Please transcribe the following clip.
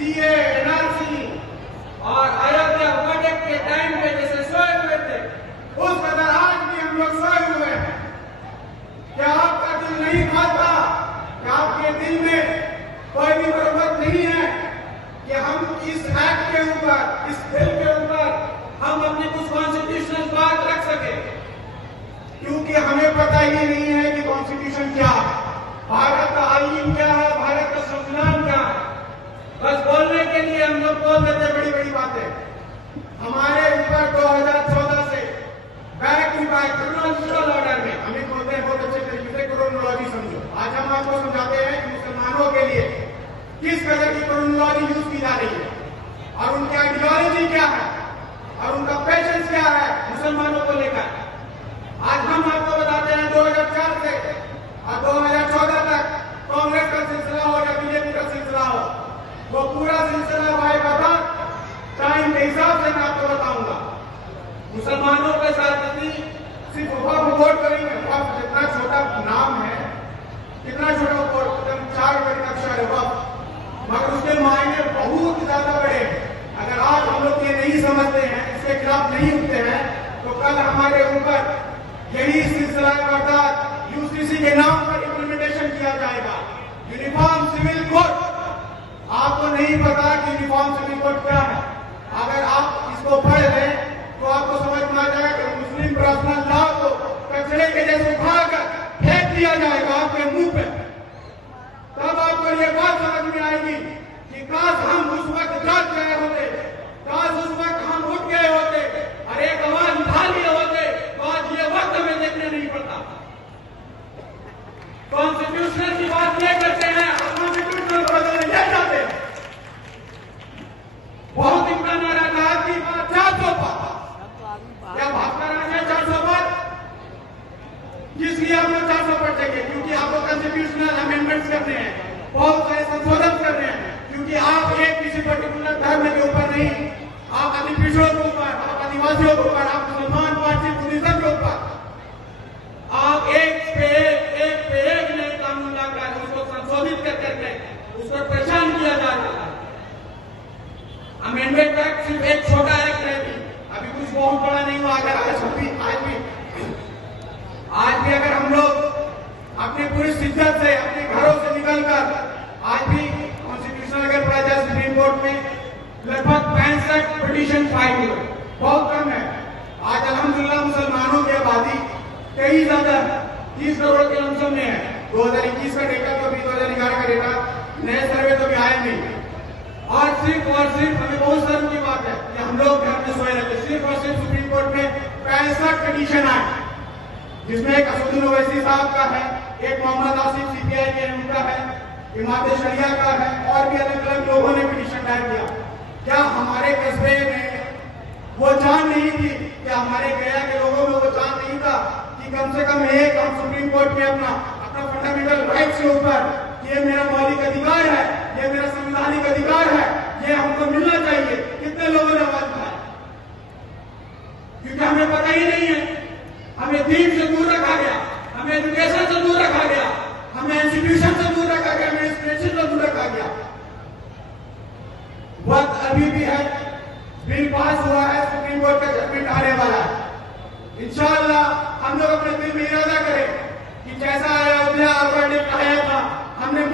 CA, NRC और Ayodhya project के time पे जैसे सोए हुए थे, उस कदर आज भी हम लोग सोए हुए हैं। क्या आपका दिल नहीं खाता? क्या आपके दिल में कोई भी जरूरत नहीं है कि हम इस एक्ट के ऊपर, इस बिल के ऊपर हम अपनी कुछ कॉन्स्टिट्यूशनल बात रख सके? क्योंकि हमें पता ही नहीं है कि कॉन्स्टिट्यूशन क्या है, भारत का आईन क्या है, भारत का संविधान क्या है। बस बोलने के लिए हम लोग बोल देते बड़ी बड़ी बातें। हमारे ऊपर 2014 से back to back chronological order में हमें बोलते हैं बहुत अच्छे तरीके से क्रोनोलॉजी समझो। आज हम आपको समझाते हैं कि मुसलमानों के लिए किस कदर की क्रोनोलॉजी यूज की जा रही है और उनकी आइडियोलॉजी क्या है और उनका पैशन क्या है मुसलमानों को लेकर। आज हम आपको बताते हैं 2004 से और 2014 तक कांग्रेस का सिलसिला हो या बीजेपी का सिलसिला हो, वो पूरा सिलसिला भाई बता टाइम के हिसाब से मैं आपको बताऊंगा। मुसलमानों के साथ सिर्फ वोट करेंगे, जितना छोटा नाम है, कितना छोटा वोट, 4 बड़े अक्षर है, मगर उसके मायने बहुत ज्यादा बड़े हैं। अगर आज हम लोग ये नहीं समझते हैं, इसके खिलाफ नहीं उठते हैं, तो कल हमारे ऊपर यही सिलसिला अर्थात यूसीसी के नाम पर इम्प्लीमेंटेशन किया जाएगा, यूनिफॉर्म सिविल कोड। आपको नहीं पता कि यूनिफॉर्म सिविल कोड क्या है? अगर आप इसको पढ़ लें तो आपको समझ में आ जाएगा कि मुस्लिम पर्सनल लॉ को कचरे के जैसे उठाकर फेंक दिया जाएगा आपके मुंह पे। तब आपको ये बात समझ में आएगी कि काश हम उस वक्त जाग गए होते, काश उस वक्त हम उठ गए होते और एक आवाज उठा लिए होते, तो आज ये वक्त हमें देखने नहीं पड़ता। कॉन्स्टिट्यूशनल की बात ये करते हैं और कॉन्स्टिट्यूशनल को बदलने ले जाते हैं। बहुत इतना नारा कहा कि 400 पर क्या भागता राज है 400 पर? किस लिए हम लोग 400 पर चाहिए? क्योंकि आपको कॉन्स्टिट्यूशनल अमेंडमेंट्स करने हैं, बहुत सारे संशोधन करने हैं, क्योंकि आप एक किसी पर्टिकुलर धर्म के ऊपर नहीं, आप अति पिछड़ों के ऊपर, आप आदिवासियों के ऊपर, आप मुसलमान, पारसी, बुद्धिज्म के ऊपर आप एक पे एक नए कानून लाकर उसको संशोधित कर करके उसको परेशान किया जा रहा है। अमेंडमेंट एक्ट सिर्फ एक छोटा एक्ट है, अभी कुछ बहुत बड़ा नहीं हुआ। अगर आज भी अगर हम लोग अपनी पूरी शिद्दत से अपने घरों से निकलकर आज भी कॉन्स्टिट्यूशन अगर पढ़ा जाए सुप्रीम कोर्ट में लगभग 65 पिटीशन फाइल हुए, बहुत कम है। आज अल्हम्दुलिल्लाह मुसलमानों की आबादी कई ज्यादा 30 करोड़ के लमसम में है। 2021 का डेटा तो अभी 2011 का डेटा नए सर्वे तो भी आए नहीं। और सिर्फ हमें बहुत शर्म की बात है कि हम लोग घर में सोए रहते। सिर्फ और सिर्फ सुप्रीम कोर्ट में 65 पिटीशन आए, जिसमें एक असदुद्दीन ओवैसी साहब का है, एक मोहम्मद आसिफ सीपीआई के उनका है, इमामत शरिया का है, और भी अलग अलग लोगों ने पिटीशन दायर किया। क्या हमारे कस्बे में वो जान नहीं थी? क्या हमारे गया के लोगों में वो जान नहीं था कि कम से कम एक हम सुप्रीम कोर्ट में अपना फंडामेंटल राइट के ऊपर, ये मेरा मौलिक अधिकार है, ये मेरा संवैधानिक अधिकार है, ये हमको मिलना चाहिए? कितने लोगों ने आवाज उठाई? क्योंकि हमें पता ही नहीं है। हमें दीन से दूर रखा गया, हमें एजुकेशन से दूर रखा गया, हमें इंस्टीट्यूशन से दूर रखा गया, हमें इंस्पिरेशन से दूर रखा गया। वक्त अभी भी है, बिल पास हुआ है, सुप्रीम कोर्ट का जजमेंट आने वाला है। इंशाअल्लाह हम लोग अपने दिल में इरादा करें कि जैसा अयोध्या वर्डिक्ट आया था, हमने